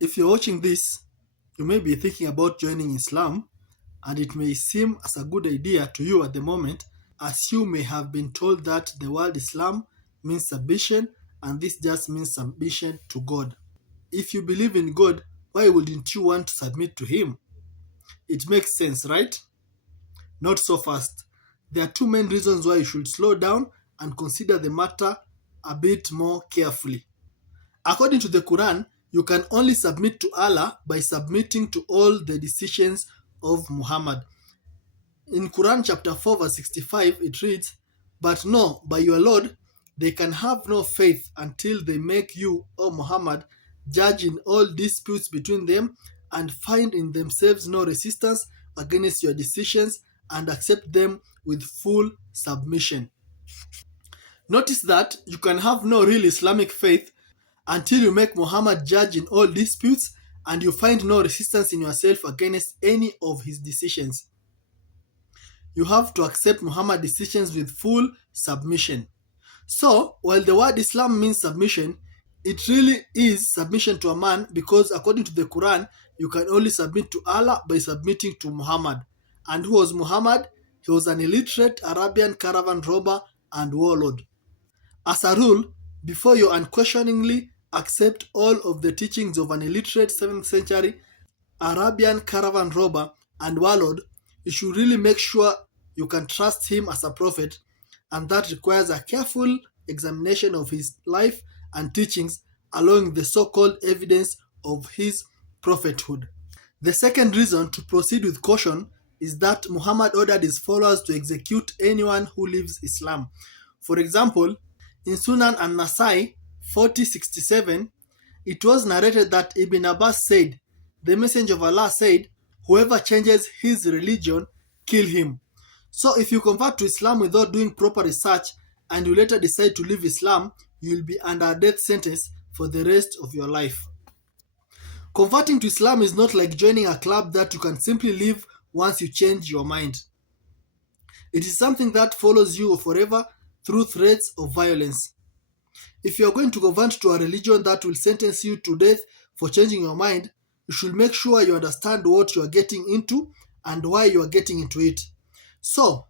If you're watching this, you may be thinking about joining Islam, and it may seem as a good idea to you at the moment, as you may have been told that the word Islam means submission, and this just means submission to God. If you believe in God, why wouldn't you want to submit to Him? It makes sense, right? Not so fast. There are two main reasons why you should slow down and consider the matter a bit more carefully. According to the Quran, you can only submit to Allah by submitting to all the decisions of Muhammad. In Quran chapter 4 verse 65 it reads, "But no, by your Lord, they can have no faith until they make you, O Muhammad, judge in all disputes between them and find in themselves no resistance against your decisions and accept them with full submission." Notice that you can have no real Islamic faith until you make Muhammad judge in all disputes and you find no resistance in yourself against any of his decisions. You have to accept Muhammad's decisions with full submission. So, while the word Islam means submission, it really is submission to a man because according to the Quran, you can only submit to Allah by submitting to Muhammad. And who was Muhammad? He was an illiterate Arabian caravan robber and warlord. As a rule, before you unquestioningly accept all of the teachings of an illiterate 7th century Arabian caravan robber and warlord, you should really make sure you can trust him as a prophet, and that requires a careful examination of his life and teachings, allowing the so-called evidence of his prophethood. The second reason to proceed with caution is that Muhammad ordered his followers to execute anyone who leaves Islam. For example, in Sunan an-Nasai 4067, it was narrated that Ibn Abbas said, "The Messenger of Allah said, whoever changes his religion, kill him." So if you convert to Islam without doing proper research and you later decide to leave Islam, you will be under a death sentence for the rest of your life. Converting to Islam is not like joining a club that you can simply leave once you change your mind. It is something that follows you forever through threats of violence. If you are going to convert to a religion that will sentence you to death for changing your mind, you should make sure you understand what you are getting into and why you are getting into it. So,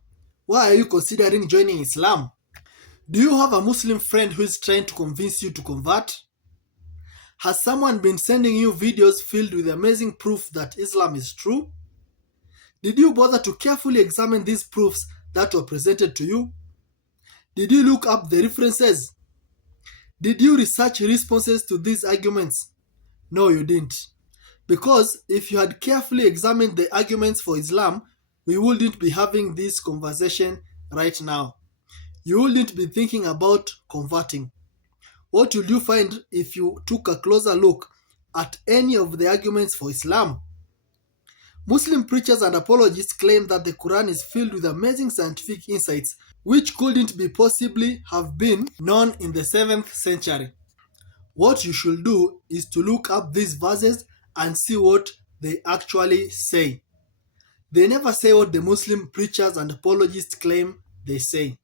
why are you considering joining Islam? Do you have a Muslim friend who is trying to convince you to convert? Has someone been sending you videos filled with amazing proof that Islam is true? Did you bother to carefully examine these proofs that were presented to you? Did you look up the references? Did you research responses to these arguments? No, you didn't. Because if you had carefully examined the arguments for Islam, we wouldn't be having this conversation right now. You wouldn't be thinking about converting. What would you find if you took a closer look at any of the arguments for Islam? Muslim preachers and apologists claim that the Quran is filled with amazing scientific insights which couldn't be possibly have been known in the 7th century. What you should do is to look up these verses and see what they actually say. They never say what the Muslim preachers and apologists claim they say.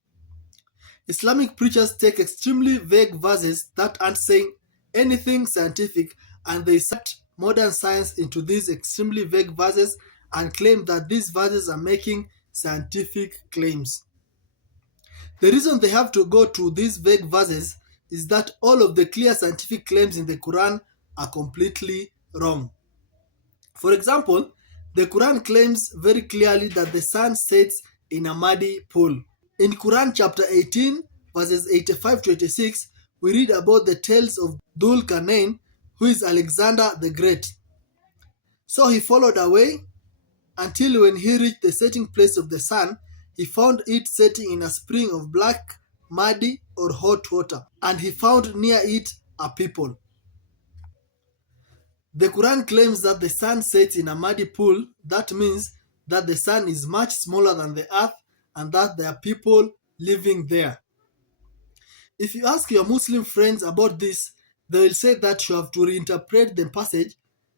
Islamic preachers take extremely vague verses that aren't saying anything scientific and they insert modern science into these extremely vague verses and claim that these verses are making scientific claims. The reason they have to go to these vague verses is that all of the clear scientific claims in the Quran are completely wrong. For example, the Quran claims very clearly that the sun sets in a muddy pool. In Quran chapter 18, verses 85 to 86, we read about the tales of Dhul Qarnain, who is Alexander the Great. So he followed away until when he reached the setting place of the sun, he found it setting in a spring of black, muddy, or hot water, and he found near it a people. The Quran claims that the sun sets in a muddy pool. That means that the sun is much smaller than the earth and that there are people living there. If you ask your Muslim friends about this, they will say that you have to reinterpret the passage.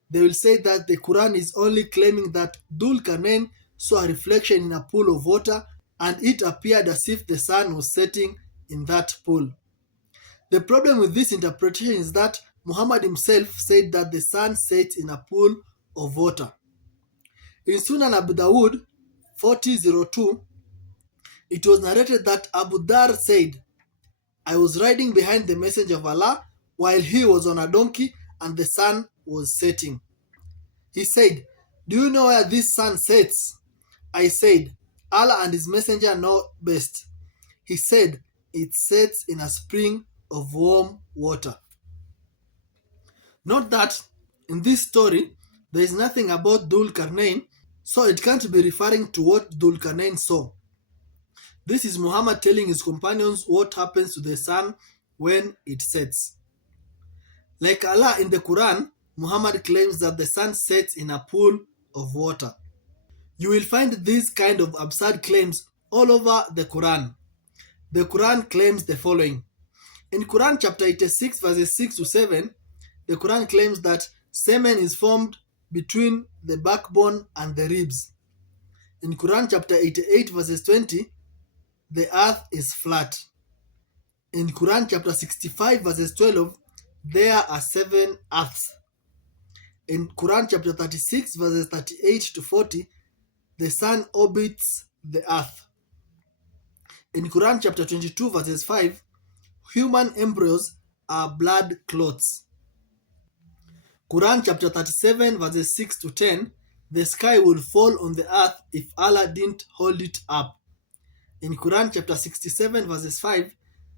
They will say that the Quran is only claiming that Dhul Qarnain saw a reflection in a pool of water and it appeared as if the sun was setting in that pool. The problem with this interpretation is that Muhammad himself said that the sun sets in a pool of water. In Sunan Abu Dawud 4002, it was narrated that Abu Dhar said, I was riding behind the Messenger of Allah while he was on a donkey and the sun was setting. He said, do you know where this sun sets? I said, Allah and his messenger know best. He said, it sets in a spring of warm water. Note that in this story, there is nothing about Dhul Karnain, so it can't be referring to what Dhul Karnain saw. This is Muhammad telling his companions what happens to the sun when it sets. Like Allah in the Quran, Muhammad claims that the sun sets in a pool of water. You will find these kind of absurd claims all over the Quran. The Quran claims the following. In Quran chapter 86 verses 6 to 7, the Quran claims that semen is formed between the backbone and the ribs. In Quran chapter 88 verses 20, the earth is flat. In Quran chapter 65 verses 12, there are 7 earths. In Quran chapter 36 verses 38 to 40, the sun orbits the earth. In Quran chapter 22 verses 5, human embryos are blood clots. Quran chapter 37 verses 6 to 10, the sky would fall on the earth if Allah didn't hold it up. In Quran chapter 67 verses 5,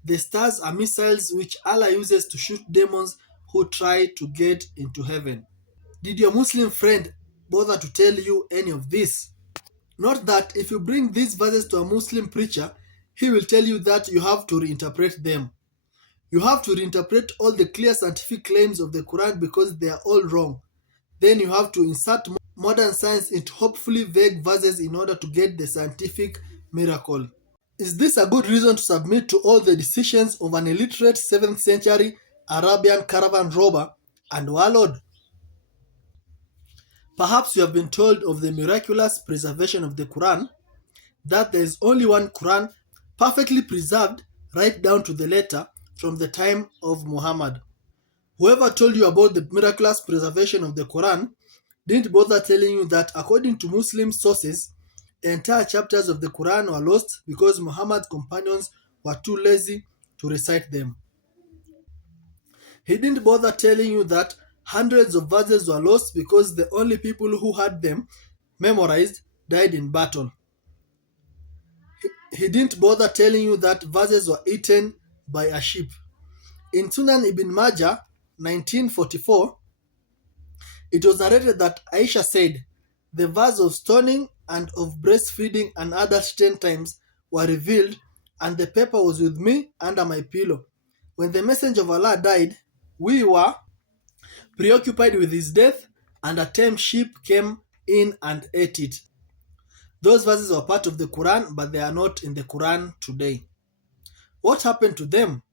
the stars are missiles which Allah uses to shoot demons who try to get into heaven. Did your Muslim friend bother to tell you any of this? Note that if you bring these verses to a Muslim preacher, he will tell you that you have to reinterpret them. You have to reinterpret all the clear scientific claims of the Quran because they are all wrong. Then you have to insert modern science into hopefully vague verses in order to get the scientific miracle. Is this a good reason to submit to all the decisions of an illiterate 7th century Arabian caravan robber and warlord? Perhaps you have been told of the miraculous preservation of the Quran, that there is only one Quran perfectly preserved right down to the letter from the time of Muhammad. Whoever told you about the miraculous preservation of the Quran didn't bother telling you that according to Muslim sources, the entire chapters of the Quran were lost because Muhammad's companions were too lazy to recite them. He didn't bother telling you that hundreds of verses were lost because the only people who had them memorized died in battle. He didn't bother telling you that verses were eaten by a sheep. In Sunan Ibn Majah 1944, it was narrated that Aisha said, the verse of stoning and of breastfeeding an adult 10 times were revealed, and the paper was with me under my pillow. When the Messenger of Allah died, we were preoccupied with his death, and a tame sheep came in and ate it. Those verses were part of the Quran, but they are not in the Quran today. What happened to them?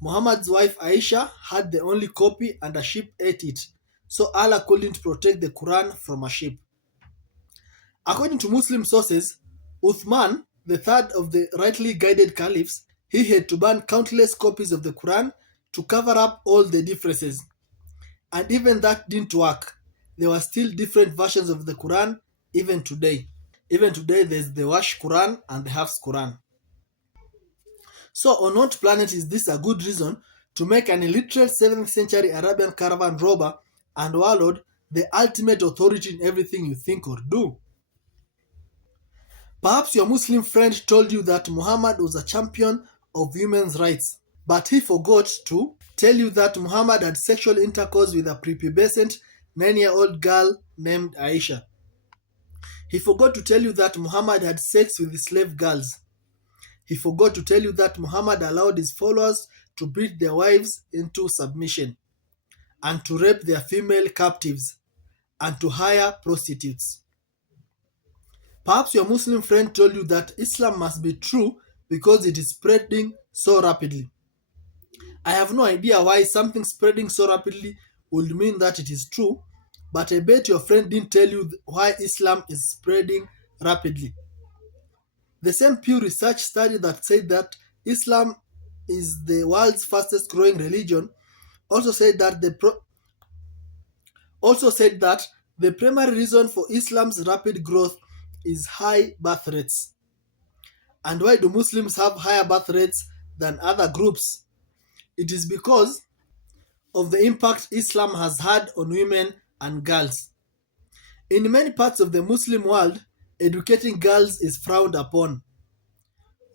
Muhammad's wife Aisha had the only copy and a sheep ate it, so Allah couldn't protect the Quran from a sheep. According to Muslim sources, Uthman, the third of the rightly guided caliphs, he had to burn countless copies of the Quran to cover up all the differences. And even that didn't work. There were still different versions of the Quran even today. Even today there's the Wash Quran and the Hafs Quran. So on what planet is this a good reason to make an illiterate 7th century Arabian caravan robber and warlord the ultimate authority in everything you think or do? Perhaps your Muslim friend told you that Muhammad was a champion of women's rights, but he forgot to tell you that Muhammad had sexual intercourse with a prepubescent 9-year-old girl named Aisha. He forgot to tell you that Muhammad had sex with slave girls. He forgot to tell you that Muhammad allowed his followers to beat their wives into submission, and to rape their female captives, and to hire prostitutes. Perhaps your Muslim friend told you that Islam must be true because it is spreading so rapidly. I have no idea why something spreading so rapidly would mean that it is true, but I bet your friend didn't tell you why Islam is spreading rapidly. The same Pew Research study that said that Islam is the world's fastest growing religion also said that also said that the primary reason for Islam's rapid growth is high birth rates. And why do Muslims have higher birth rates than other groups? It is because of the impact Islam has had on women and girls. In many parts of the Muslim world, educating girls is frowned upon.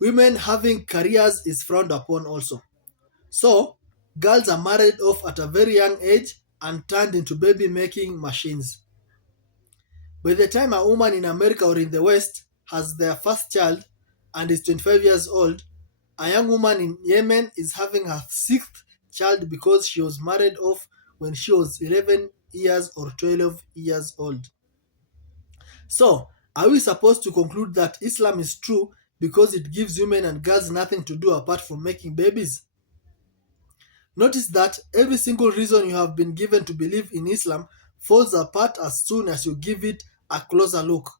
Women having careers is frowned upon also. So, girls are married off at a very young age and turned into baby making machines. By the time a woman in America or in the West has their first child and is 25 years old, a young woman in Yemen is having her sixth child because she was married off when she was 11 years or 12 years old. So, are we supposed to conclude that Islam is true because it gives women and girls nothing to do apart from making babies? Notice that every single reason you have been given to believe in Islam falls apart as soon as you give it a closer look.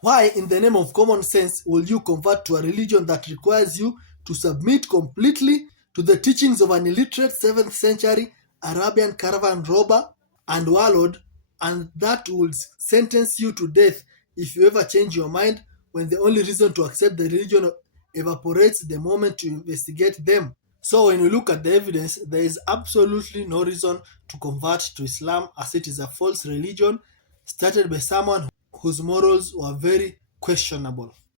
Why, in the name of common sense, will you convert to a religion that requires you to submit completely to the teachings of an illiterate 7th century Arabian caravan robber and warlord, and that will sentence you to death if you ever change your mind when the only reason to accept the religion evaporates the moment you investigate them? So, when we look at the evidence, there is absolutely no reason to convert to Islam as it is a false religion started by someone whose morals were very questionable.